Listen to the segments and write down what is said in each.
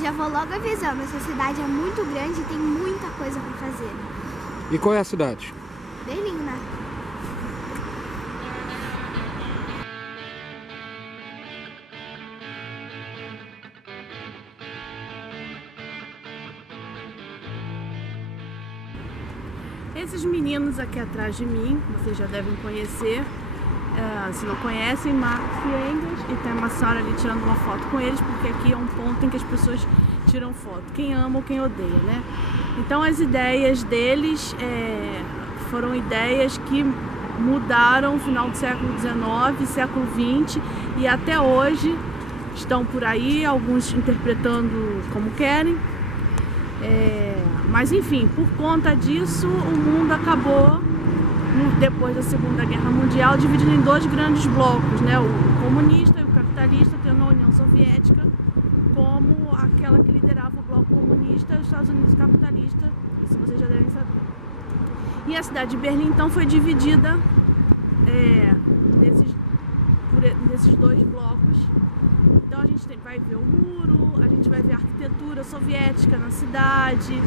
Já vou logo avisando, essa cidade é muito grande e tem muita coisa para fazer. E qual é a cidade? Berlim, né? Esses meninos aqui atrás de mim, vocês já devem conhecer. Se não conhecem, Marx e Engels, e tem uma senhora ali tirando uma foto com eles, porque aqui é um ponto em que as pessoas tiram foto, quem ama ou quem odeia, né? Então as ideias deles foram ideias que mudaram no final do século XIX, século XX, e até hoje estão por aí, alguns interpretando como querem. Mas enfim, por conta disso, o mundo acabou, depois da Segunda Guerra Mundial, dividido em dois grandes blocos, né? O comunista e o capitalista, tendo a União Soviética como aquela que liderava o bloco comunista, e os Estados Unidos capitalista, isso vocês já devem saber. E a cidade de Berlim, então, foi dividida nesses dois blocos. Então a gente vai ver o muro, a gente vai ver a arquitetura soviética na cidade,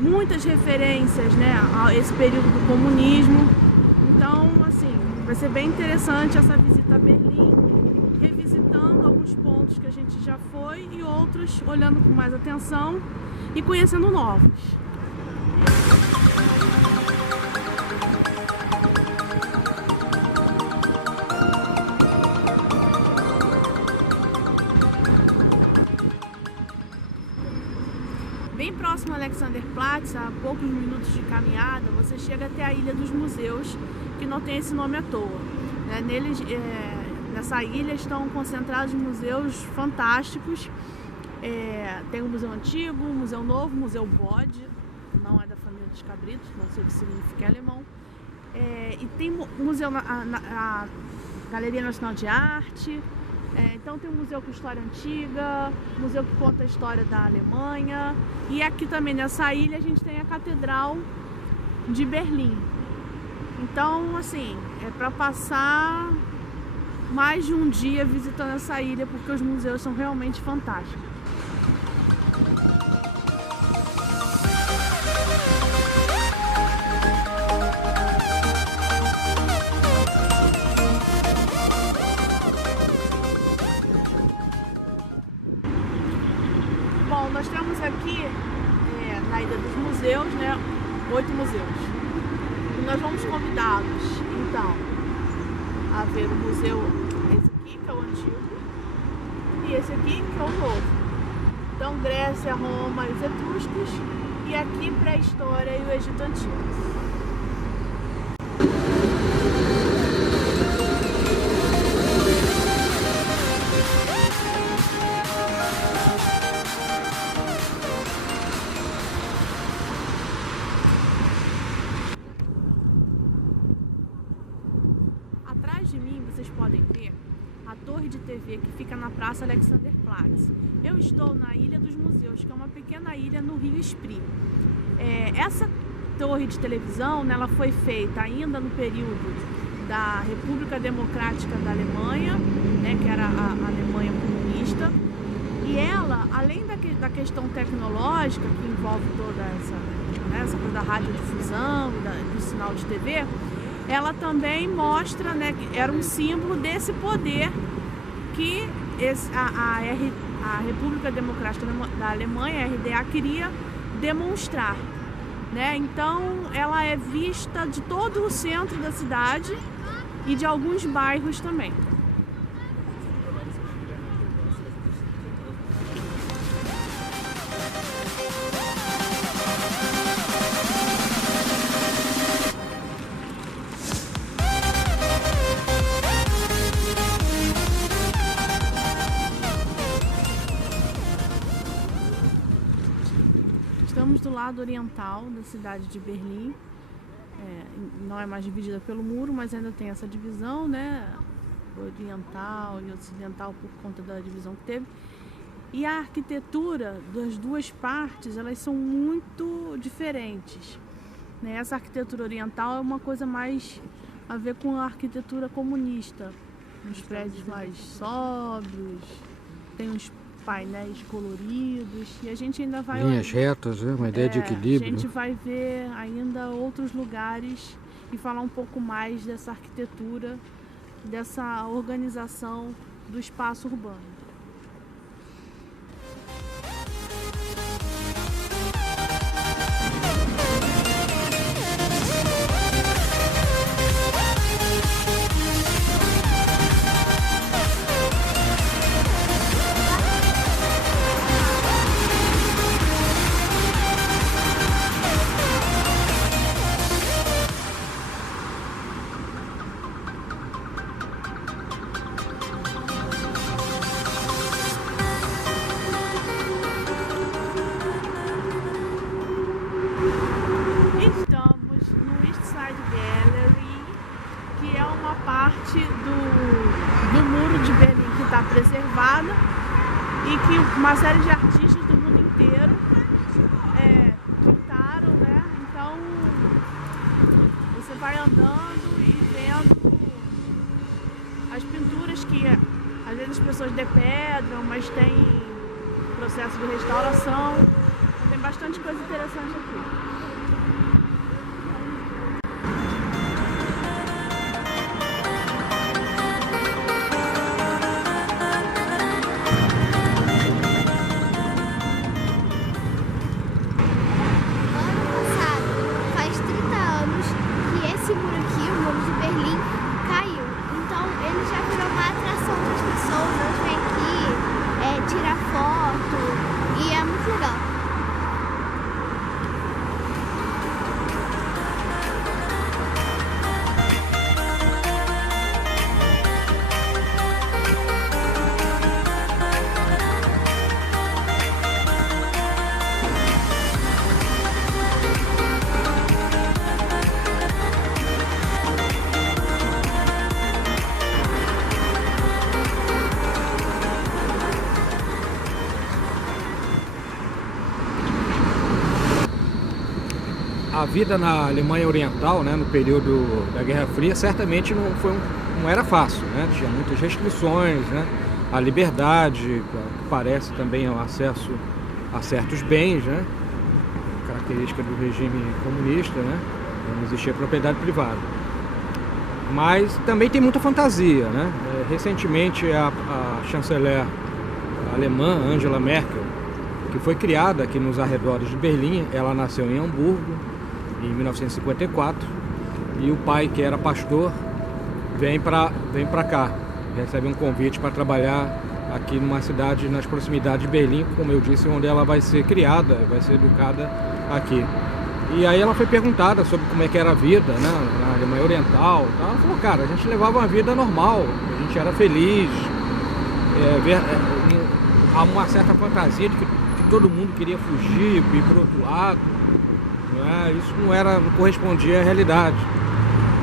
muitas referências, né, a esse período do comunismo. Então, assim, vai ser bem interessante essa visita a Berlim, revisitando alguns pontos que a gente já foi e outros olhando com mais atenção e conhecendo novos. Bem próximo ao Alexanderplatz, a poucos minutos de caminhada, você chega até a Ilha dos Museus, que não tem esse nome à toa. Nessa ilha estão concentrados museus fantásticos. Tem o Museu Antigo, o Museu Novo, o Museu Bode, não é da família dos cabritos, não sei o que significa em alemão. E tem museu a Galeria Nacional de Arte. Então tem um museu com história antiga, museu que conta a história da Alemanha, e aqui também nessa ilha a gente tem a Catedral de Berlim. Então, assim, é para passar mais de um dia visitando essa ilha, porque os museus são realmente fantásticos. Bom, nós temos aqui na Ilha dos Museus, né, 8 museus. E nós vamos convidá-los, então, a ver o museu, esse aqui, que é o antigo, e esse aqui, que é o novo. Então, Grécia, Roma e os etruscos, e aqui pré-história e o Egito Antigo. Atrás de mim vocês podem ver a torre de TV que fica na Praça Alexanderplatz. Eu estou na Ilha dos Museus, que é uma pequena ilha no Rio Spree. Essa torre de televisão, né, ela foi feita ainda no período da República Democrática da Alemanha, né, que era a Alemanha comunista. E ela, além da questão tecnológica que envolve toda essa coisa da radiodifusão, do sinal de TV, ela também mostra, né, que era um símbolo desse poder que a República Democrática da Alemanha, a RDA, queria demonstrar, né? Então ela é vista de todo o centro da cidade e de alguns bairros também. Estamos do lado oriental da cidade de Berlim. Não é mais dividida pelo muro, mas ainda tem essa divisão, né? Oriental e ocidental por conta da divisão que teve. E a arquitetura das duas partes, elas são muito diferentes, né? Essa arquitetura oriental é uma coisa mais a ver com a arquitetura comunista. Uns prédios mais sóbrios, tem uns painéis coloridos, e a gente ainda vai... Linhas retas, né? Uma ideia de A equilíbrio. gente vai ver ainda outros lugares e falar um pouco mais dessa arquitetura, dessa organização do espaço urbano. Estamos no East Side Gallery, que é uma parte do muro de Berlim que está preservada e que uma série de artistas do mundo inteiro pintaram, né? Então você vai andando e vendo as pinturas que às vezes as pessoas depedram, mas tem processo de restauração. Então, tem bastante coisa interessante aqui. Faz 30 anos que esse muro aqui, o muro de Berlim, caiu. Então ele já virou uma atração para as pessoas. Elas vêm aqui, tirar foto e é muito legal. A vida na Alemanha Oriental, né, no período da Guerra Fria, certamente não era fácil, né? Tinha muitas restrições, né? A liberdade, parece também o acesso a certos bens, né? Característica do regime comunista, né? Não existia propriedade privada. Mas também tem muita fantasia, né? Recentemente a chanceler alemã, Angela Merkel, que foi criada aqui nos arredores de Berlim, ela nasceu em Hamburgo em 1954, e o pai, que era pastor, vem para cá, recebe um convite para trabalhar aqui numa cidade nas proximidades de Berlim, como eu disse, onde ela vai ser criada, vai ser educada aqui. E aí ela foi perguntada sobre como é que era a vida, né, na Alemanha Oriental. Ela falou, cara, a gente levava uma vida normal, a gente era feliz, há uma certa fantasia de que todo mundo queria fugir, ir para o outro lado. Isso não correspondia à realidade.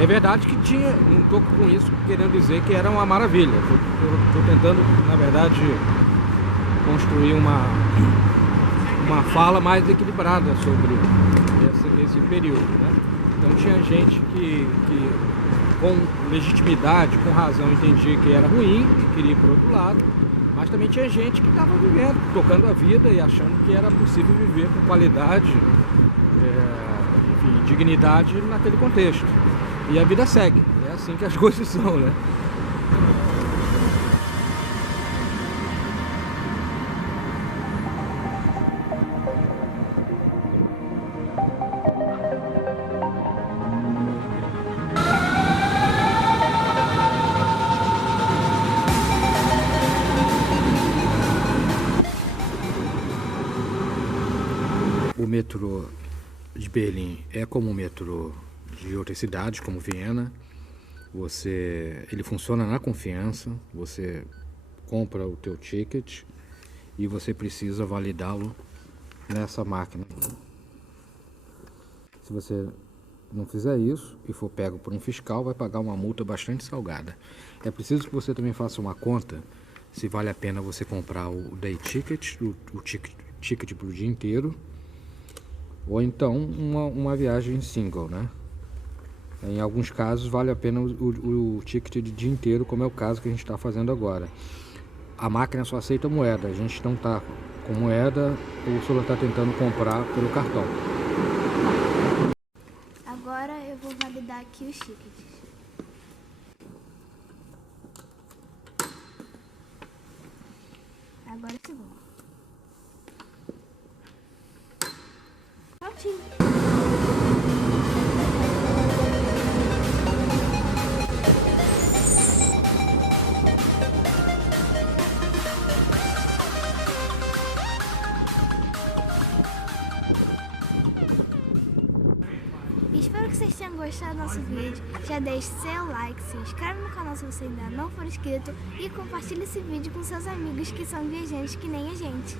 É verdade que tinha, não estou com isso querendo dizer que era uma maravilha. Estou tentando, na verdade, construir uma fala mais equilibrada sobre esse período, né? Então tinha gente que com legitimidade, com razão, entendia que era ruim e queria ir para o outro lado. Mas também tinha gente que estava vivendo, tocando a vida e achando que era possível viver com qualidade, enfim, dignidade naquele contexto. E a vida segue, é assim que as coisas são, né? O metrô de Berlim é como o metrô de outras cidades, como Viena. Ele funciona na confiança, você compra o teu ticket e você precisa validá-lo nessa máquina. Se você não fizer isso e for pego por um fiscal, vai pagar uma multa bastante salgada. É preciso que você também faça uma conta se vale a pena você comprar o day ticket, o ticket para o dia inteiro, ou então uma viagem single, né? Em alguns casos vale a pena o ticket de dia inteiro, como é o caso que a gente está fazendo agora. a máquina só aceita moeda, a gente não está com moeda, o celular está tentando comprar pelo cartão. Agora eu vou validar aqui os tickets. Agora sim. Prontinho. Espero que vocês tenham gostado do nosso vídeo. Já deixe seu like, se inscreve no canal se você ainda não for inscrito e compartilhe esse vídeo com seus amigos que são viajantes que nem a gente.